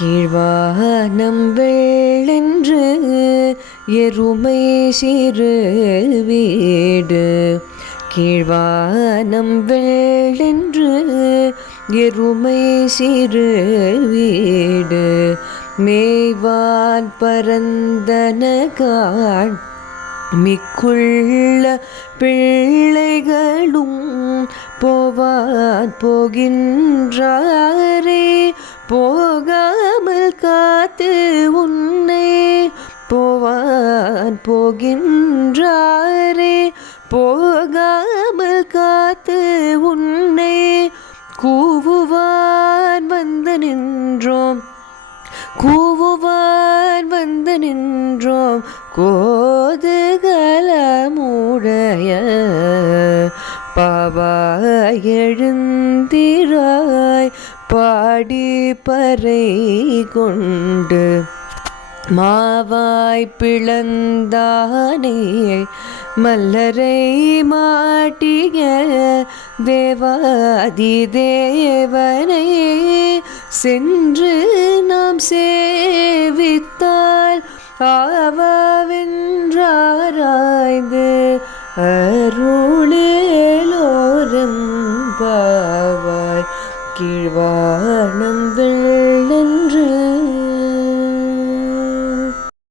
கீழ்வானம் வெள்ளென்று எருமை சிறு வீடு கீழ்வானம் வெள்ளென்று எருமை சிறு வீடு மேய்வான் பரந்தனகான் மிக்குள்ள பிள்ளைகளும் போவான் போகின்றாரே. போ போகின்றாரே போகாமல் காத்து உன்னை கூவுவான் வந்து நின்றோம். கூவுவான் வந்து நின்றோம் கோதுகலமுடைய பாவா எழுந்திராய் பாடி பறை கொண்டு மாவாய் பிளந்தானே மல்லரை மாட்டிய தேவாதி தேவனை சென்று நாம் சேவித்தால் ஆவாவென்றாராய்ந்து அருளேலோரும் பாவாய். கீழ்வானம்